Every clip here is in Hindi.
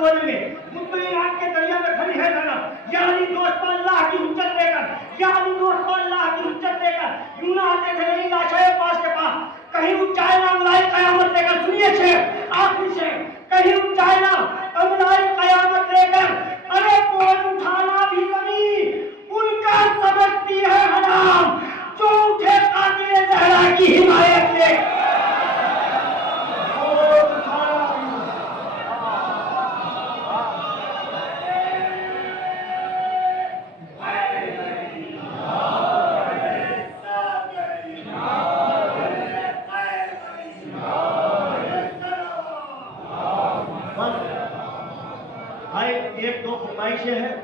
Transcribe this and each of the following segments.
बोलेंगे। मुद्दे इराक के दरिया में खड़ी है जनाब, यानी दोस्त अल्लाह की हुज्जत लेकर, यानी दोस्त अल्लाह की हुज्जत लेकर यूं ना आते थे नहीं लाशाए पास के पास, कहीं ऊंचाई नाम लाई कयामत लेकर। सुनिए शेर, आखिरी शेर, कहीं ऊंचाई नाम लाई कयामत लेकर, अरे कौन उठाना भी जमीन उनका समझती है हराम, जो उठे कातिल ज़हरा की हिमायत ले। एक दो फरमाइशें हैं,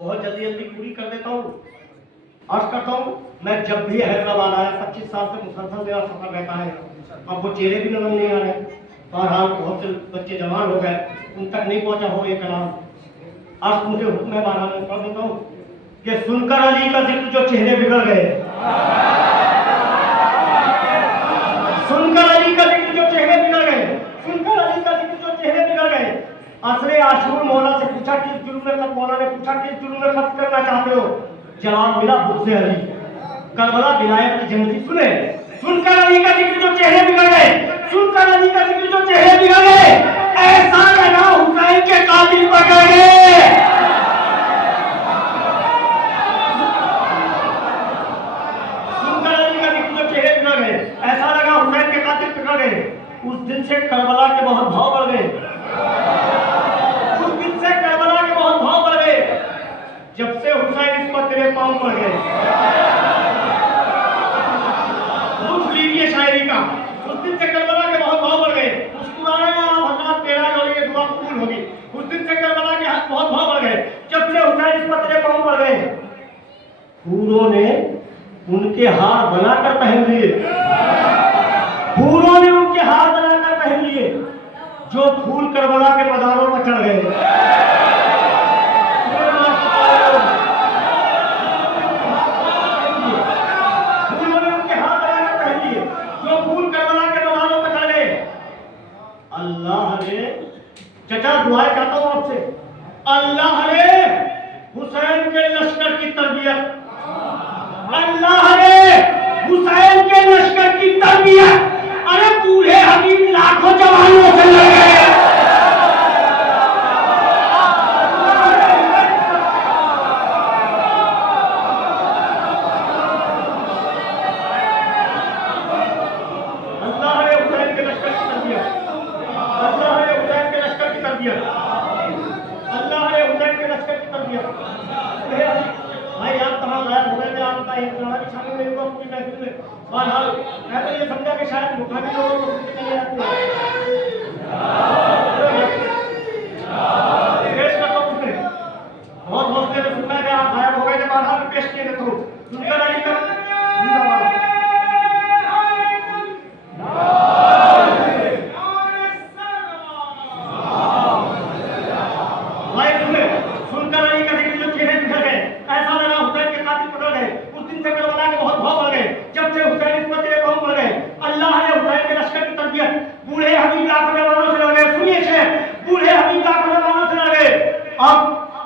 बहुत जल्दी जल्दी पूरी कर देता हूँ। अर्ज करता हूँ, मैं जब भी हैदराबाद आया 25 साल से मुसलसल मेरा सफर रहता है। अब वो चेहरे भी नजर नहीं आ रहे, बहरहाल बहुत से बच्चे जवान हो गए, उन तक नहीं पहुंचा हो ये कलाम। अर्ज मुझे हुक्म है बारह में कर देता हूँ कि सुनकर अली का जिक्र जो चेहरे बिगड़ गए, सुनकर अली का जिक्र जो चेहरे बिगड़ गए, सुनकर अली का जिक्र जो चेहरे बिगड़ गए। असरे आशूर मौला से पूछा किस जुर्म में खत्म, मौला ने पूछा किस जुर्म में खत्म करना चाहते हो, जवाब मिला बुग़्ज़ अली। करबला विलायत की जंग थी। सुने, सुनकर अली का जिक्र जो चेहरे बिगड़ गए, सुनकर अली का जिक्र जो चेहरे बिगड़ गए, ऐसा लगा हुसैन के कातिल पकड़ गए। सुनकर अली का जिक्र जो चेहरे बिगड़ गए, ऐसा लगा हुसैन के कातिल पकड़ गए। उस दिन से करबला के बहुत भाव बढ़ गए, उस दिन से करबला के बहुत भाव बढ़ गए, जब से हुसैन इस पर तेरे पांव पड़ गए। मुझ लीजिए शायरी का, उस दिन से करबला के बहुत भाव बढ़ गए। मुस्कुराए ना भगवान तेरा जो ये दुआ कबूल होगी। उस दिन से करबला के बहुत भाव बढ़ गए, जब से हुसैन इस पर तेरे पांव पड़ गए। हूरों ने उनके हार बनाकर पहन लिए, हूरों ने उनके हार बनाकर पहन लिए, जो फूल करबला के मज़ारों पर चढ़ गए। फूलों ने उनके हाथ बनाकर पहन लिए, जो फूल करबला के मज़ारों पर चढ़ गए। अल्लाह ने, चचा दुआएं चाहता हूं आपसे, अल्लाह ने हुसैन के लश्कर की तरबियत, अल्लाह ने हुसैन के लश्कर की तरबियत, अरे बूढ़े हबीब लाखों जवानों से लड़ गए। अल्लाह ने हुसैन के लश्कर की तरबियत, अल्लाह ने हुसैन के लश्कर की तरबियत, अल्लाह ने हुसैन के लश्कर की तरबियत। भाई आप कहाँ गायब हो गए थे? आपका एक लड़ा भी शामिल नहीं हुआ पूरी महफिल में। बहरहाल मैं तो ये समझा कि शायद मुखानी लोगों को नहीं आते पेश करता हूँ। उसने बहुत हौसले से सुनना है कि आप गायब हो गए थे, बहरहाल मैं पेश किए थे। तो सुनकर अली का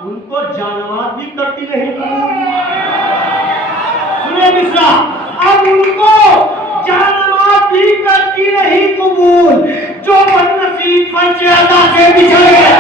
उनको जानवाद भी करती नहीं। सुने मिश्रा, अब उनको जानवाद भी करती नहीं कबूल, जो बदनसीब पंचे अदा से बिछड़ गए।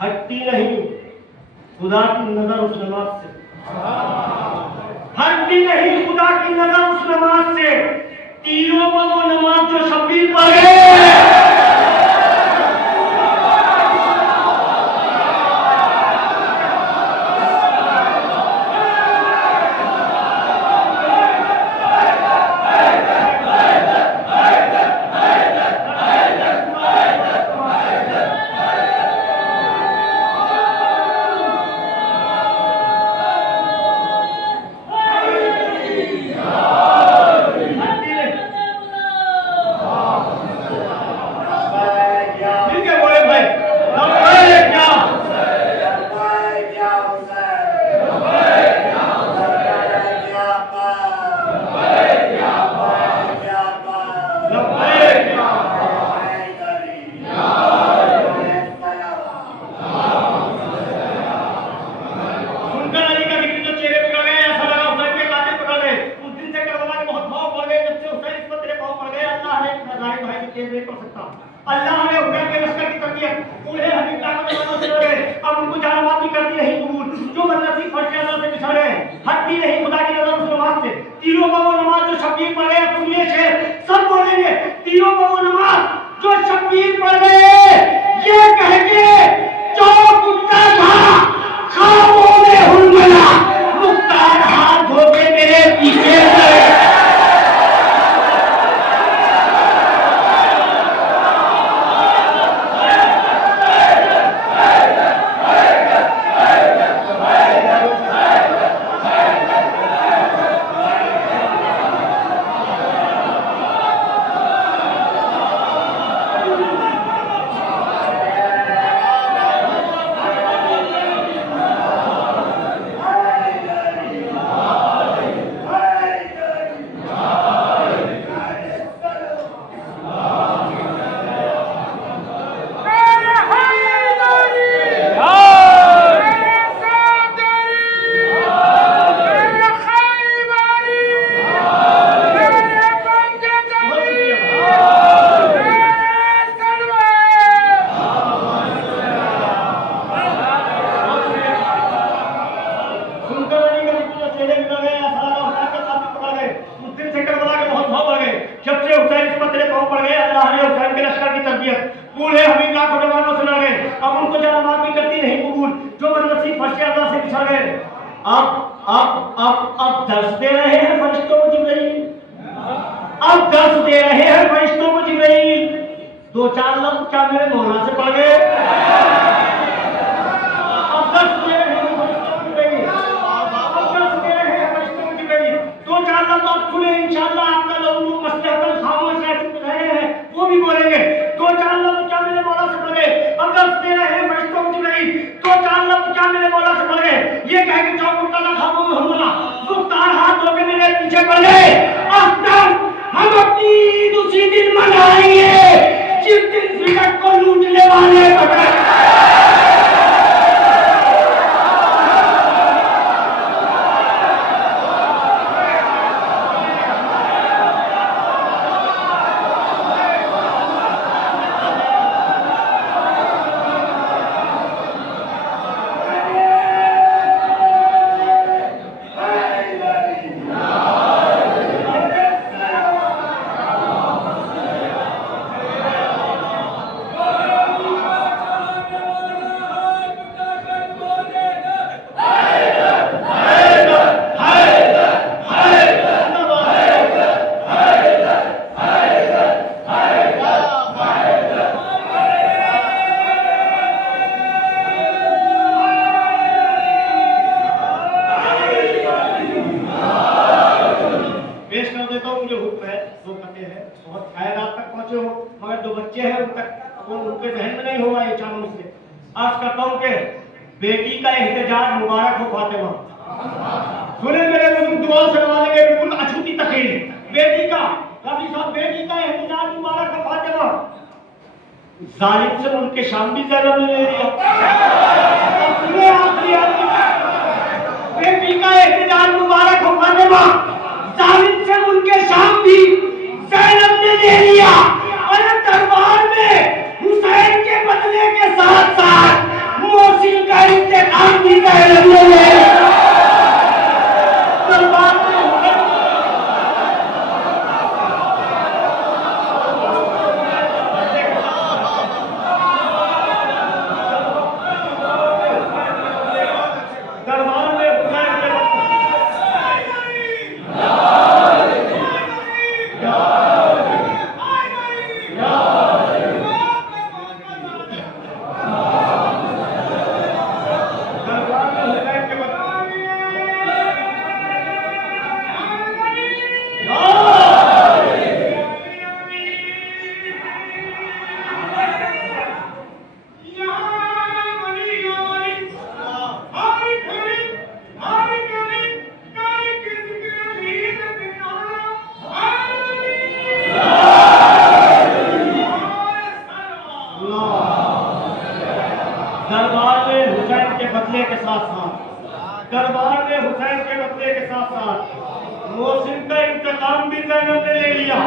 हटती नहीं खुदा की नजर उस नमाज से, हटती नहीं खुदा की नजर उस नमाज से, तीरों पर वो नमाज जो शब्बीर पढ़े। सकता। अल्लाह ने हुसैन के लश्कर की तरबियत पूरे हबीबुल्लाह को जमानत से लगे, अब उनको जान भी करती नहीं कबूल, जो बदनसीब फर्श अल्लाह से बिछड़ गए, हटती नहीं खुदा की नजर उस नमाज से। तीनों का वो नमाज जो शब्बीर पढ़ गए, सुनिए शेर सब बोलेंगे, तीनों का वो नमाज जो शब्बीर पढ़ गए, ये कह के चौक उठता था ख्वाबों में हुलमला, मुख्तार हाथ धो के मेरे पीछे चले। पूरे हबीबुल्लाह को जमानत से लगे, अब उनको जमानत भी करती नहीं कबूल, जो बदनसीब फर्श अल्लाह से बिछड़ गए। अब दर्श दे रहे हैं फरिश्तों को जिब्रील, अब दर्श दे रहे हैं फरिश्तों को जिब्रील। दो चार लफ्ज क्या मेरे मौला से पढ़ गए? अब दर्श दे रहे हैं फरिश्तों को जिब्रील, अब दर्श दे रहे हैं फरिश्तों को जिब्रील। दो चार लफ्ज आप सुने, इंशाअल्लाह आपका लोग मसलहतन खामोश रह रहे हैं वो भी बोलेंगे। दो चार लफ्ज क्या मेरे मौला से पढ़ गए? अब दर्श दे रहे हैं फरिश्तों को जिब्रील। दो चार लफ्ज क्या मेरे मौला से पढ़ गए? ये कह के चौक उठता था खामोश में हुलमला, मुख्तार हाथ धो के मेरे पीछे पड़ गए। हम अपनी ईद उसी दिन मनाएंगे जिस दिन फिरक को लूटने वाले पकड़े। बहुत ख्यालात तक पहुंचे हो, मगर दो बच्चे हैं उनके जहन में नहीं होगा ये चारों से। आज करता हूं कि बेटी का एहतजाज मुबारक हो फातिमा। सुने मेरे बुजुर्ग दुआ से नवाजेंगे, बिल्कुल अछूती तकरीर बेटी का, काजी साहब बेटी का एहतजाज मुबारक हो फातिमा। जालिम से उनके शाम भी ज़ैनब ने ले लिया। बेटी का एहतजाज मुबारक हो फातिमा, जालिम से उनके शाम भी ज़ैनब ने ले लिया। और दरबार में हुसैन के बदले के साथ साथ मोहसिन का इंतकाम भी ज़ैनब ने ले लिया। दरबार में दरबार में हुसैन के बदले के साथ साथ मोहसिन का इंतकाम भी ज़ैनब ने ले लिया।